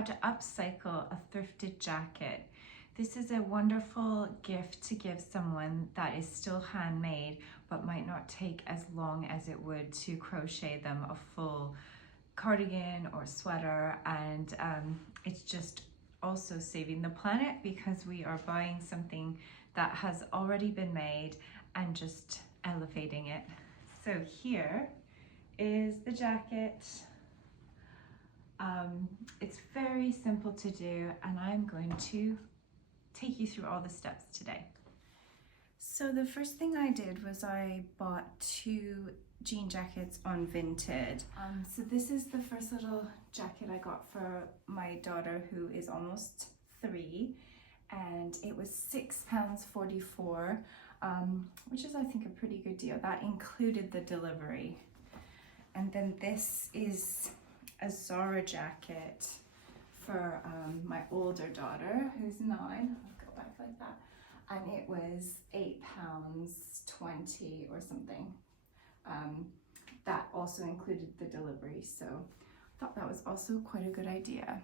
how to upcycle a thrifted jacket. This is a wonderful gift to give someone that is still handmade but might not take as long as it would to crochet them a full cardigan or sweater, and it's just also saving the planet because we are buying something that has already been made and just elevating it. So here is the jacket. It's very simple to do, and I'm going to take you through all the steps today. So the first thing I did was I bought 2 jean jackets on Vinted. So this is the first little jacket I got for my daughter, who is almost 3, and it was £6.44, which is, I think, a pretty good deal. That included the delivery. And then this is a Zara jacket for my older daughter, who's 9. I'll go back like that. And it was £8.20 or something. That also included the delivery, so I thought that was also quite a good idea.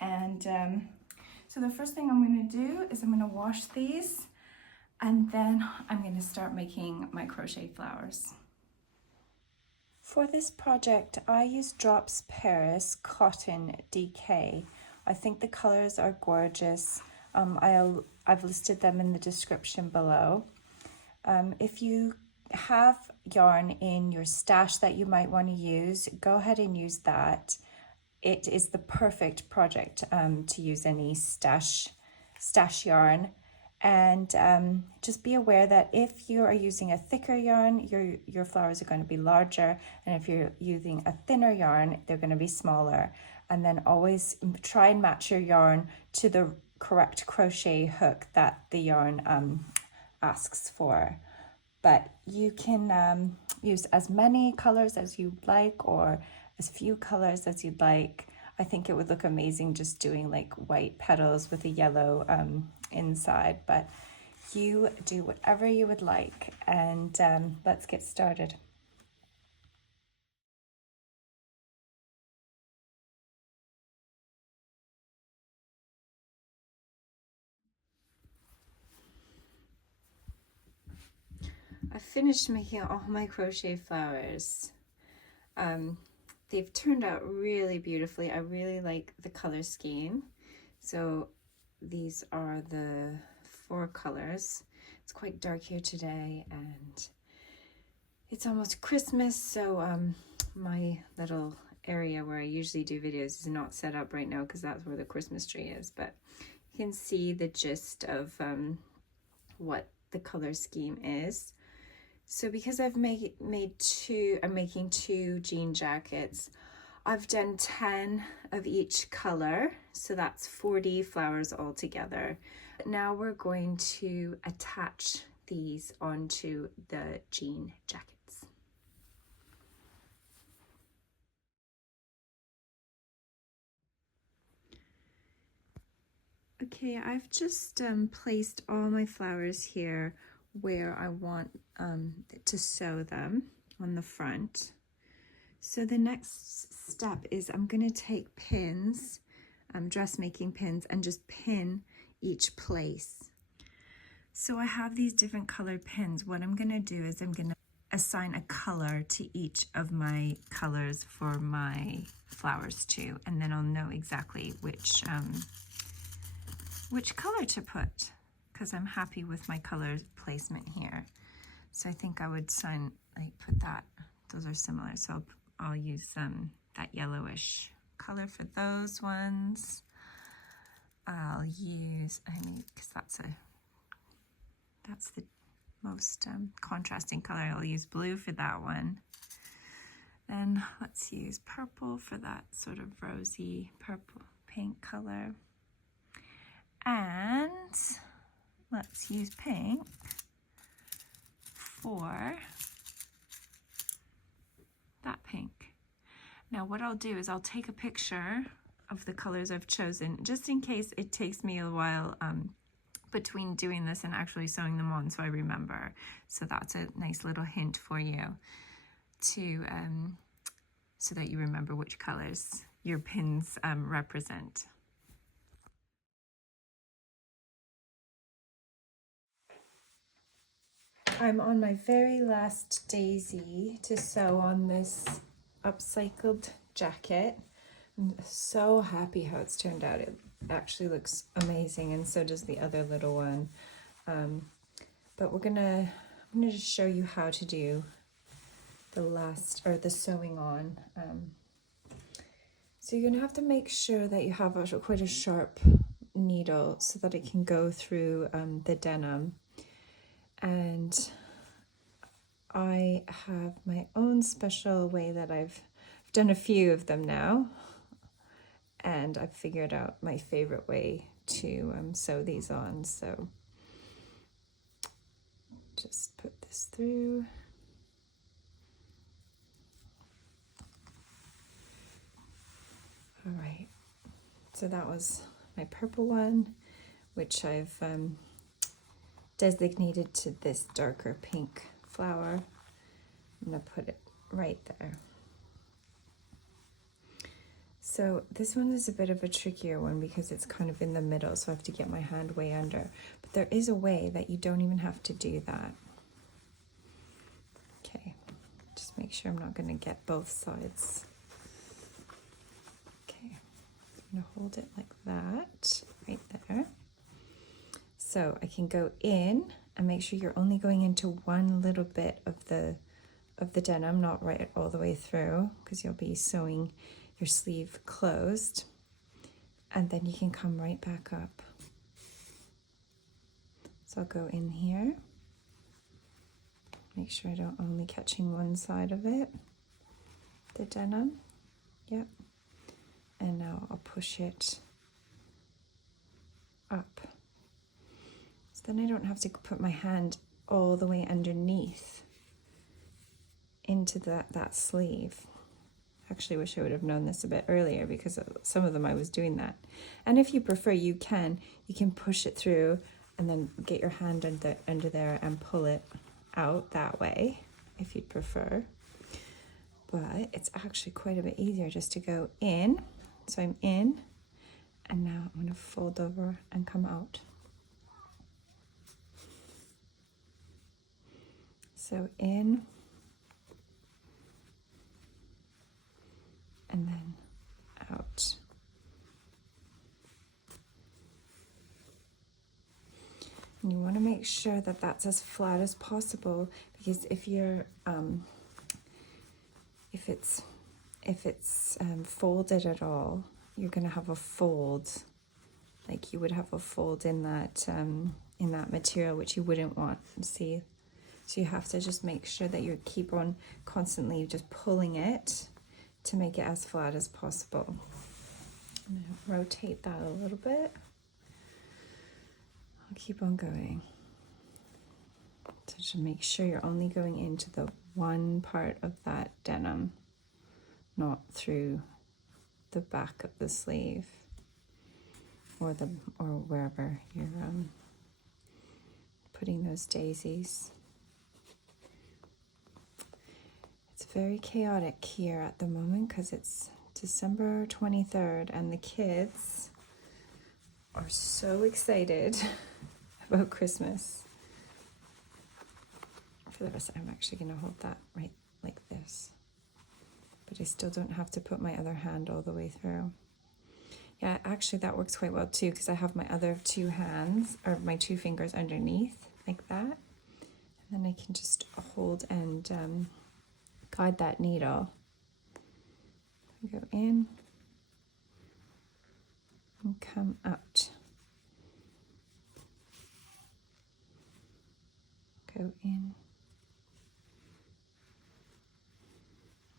And so the first thing I'm going to do is I'm going to wash these, and then I'm going to start making my crochet flowers. For this project, I used Drops Paris Cotton DK. I think the colors are gorgeous. I've listed them in the description below. If you have yarn in your stash that you might want to use, go ahead and use that. It is the perfect project to use any stash yarn. And just be aware that if you are using a thicker yarn, your flowers are going to be larger, and if you're using a thinner yarn, they're going to be smaller. And then always try and match your yarn to the correct crochet hook that the yarn asks for. But you can use as many colors as you'd like, or as few colors as you'd like. I think it would look amazing just doing like white petals with a yellow inside, but you do whatever you would like, and let's get started. I finished making all my crochet flowers. They've turned out really beautifully. I really like the color scheme. So these are the 4 colors. It's quite dark here today, and it's almost Christmas, so my little area where I usually do videos is not set up right now because that's where the Christmas tree is, but you can see the gist of what the color scheme is. So because I've I'm making 2 jean jackets, I've done 10 of each color, so that's 40 flowers altogether. Now we're going to attach these onto the jean jackets. Okay, I've just placed all my flowers here where I want to sew them on the front. So the next step is I'm going to take pins, dressmaking pins, and just pin each place. So I have these different colored pins. What I'm going to do is I'm going to assign a color to each of my colors for my flowers too, and then I'll know exactly which color to put, because I'm happy with my color placement here. So I think I would put that, those are similar, so I'll use that yellowish color for those ones. I'll use, because that's the most contrasting color. I'll use blue for that one. Then let's use purple for that sort of rosy purple pink color. And let's use pink for that pink. Now what I'll do is I'll take a picture of the colors I've chosen, just in case it takes me a while between doing this and actually sewing them on, so I remember. So that's a nice little hint for you to so that you remember which colors your pins represent. I'm on my very last daisy to sew on this upcycled jacket. I'm so happy how it's turned out. It actually looks amazing, and so does the other little one. But I'm gonna just show you how to do the sewing on. So you're gonna have to make sure that you have quite a sharp needle so that it can go through the denim. And I have my own special way that I've done a few of them now, and I've figured out my favorite way to sew these on. So just put this through. All right, so that was my purple one, which I've designated to this darker pink flower. I'm gonna put it right there. So this one is a bit of a trickier one because it's kind of in the middle, so I have to get my hand way under. But there is a way that you don't even have to do that. Okay, just make sure I'm not gonna get both sides. Okay, I'm gonna hold it like that, right there. So I can go in and make sure you're only going into one little bit of the denim, not right all the way through, because you'll be sewing your sleeve closed, and then you can come right back up. So I'll go in here, make sure I don't only catching one side of it, the denim, yep, and now I'll push it up. So then I don't have to put my hand all the way underneath into that sleeve. Actually wish I would have known this a bit earlier, because some of them I was doing that. And if you prefer, you can push it through and then get your hand under there and pull it out that way if you'd prefer. But it's actually quite a bit easier just to go in. So I'm in, and now I'm going to fold over and come out. So in, and then out. And you want to make sure that that's as flat as possible, because if you're if it's folded at all, you're going to have a fold, like you would have a fold in that material, which you wouldn't want. See, so you have to just make sure that you keep on constantly just pulling it to make it as flat as possible. I'm going to rotate that a little bit. I'll keep on going. So to make sure you're only going into the one part of that denim, not through the back of the sleeve or wherever you're putting those daisies. It's very chaotic here at the moment because it's December 23rd and the kids are so excited about Christmas. For the rest, I'm actually going to hold that right like this, but I still don't have to put my other hand all the way through. Yeah, actually that works quite well too, because I have my other two hands, or my two fingers underneath like that, and then I can just hold and guide that needle. Go in and come out. Go in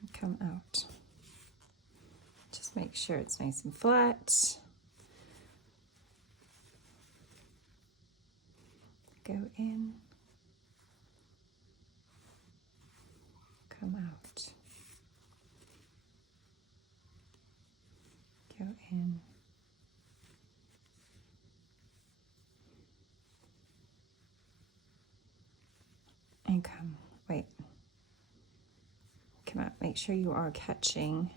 and come out. Just make sure it's nice and flat. Go in, come out. Go in, and come out. Make sure you are catching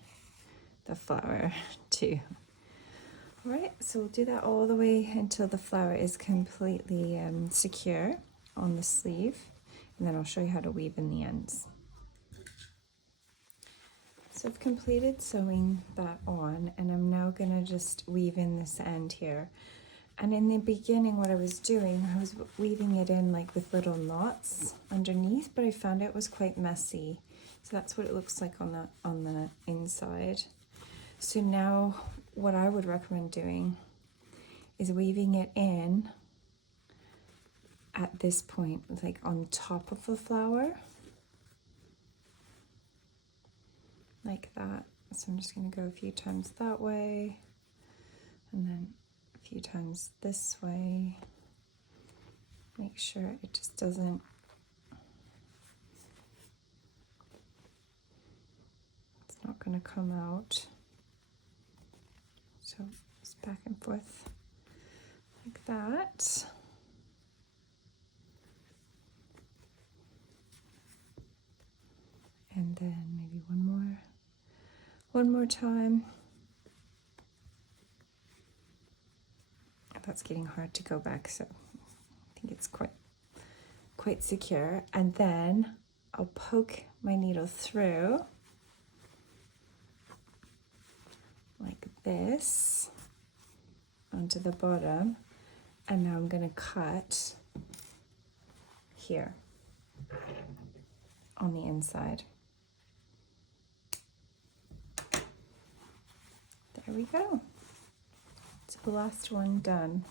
the flower too. All right, so we'll do that all the way until the flower is completely secure on the sleeve, and then I'll show you how to weave in the ends. So I've completed sewing that on, and I'm now gonna just weave in this end here. And in the beginning, what I was doing, I was weaving it in like with little knots underneath, but I found it was quite messy. So that's what it looks like on the inside. So now what I would recommend doing is weaving it in at this point, like on top of the flower, like that. So I'm just going to go a few times that way, and then a few times this way. Make sure it just doesn't, it's not going to come out. So just back and forth like that. And then maybe one more time. That's getting hard to go back, so I think it's quite secure. And then I'll poke my needle through like this onto the bottom, and now I'm going to cut here on the inside. There we go. So the last one done.